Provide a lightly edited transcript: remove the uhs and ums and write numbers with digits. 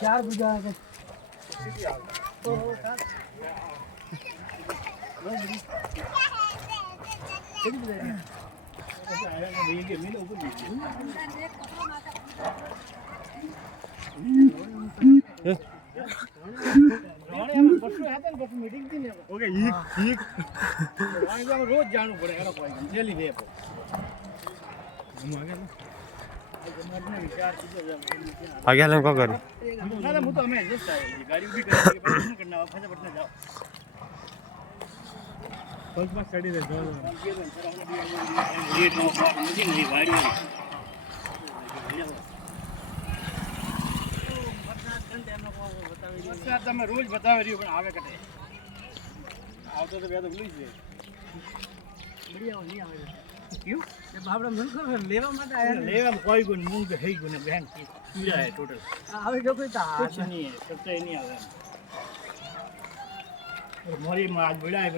चार बीघा रोज जाणू પડે છેલ્લી બે आगे को कर ના હું તો અમે જસ્ટ આવી ગાડી ઊભી કરી પછી કરના ફટાફટ ના જાઓ પગમાં ચડી દે જો લેટ નો મુજી નહીં ગાડી વરસાદ તમે રોજ બતાવી રહ્યો પણ આવે કટે આવતો તો બે તો ભૂલી જ બઢિયા નહીં આવે ક્યું એ બાપડા મન ખબર લેવા માટે આયા લેવા કોઈ ગુણ મૂંગ હઈ ગુણ બેંક પીડા હે ટોટલ આવે જો કોઈ તા कुछ नहीं है सबसे नहीं आ रहा है और मोरी में आज बड़ा है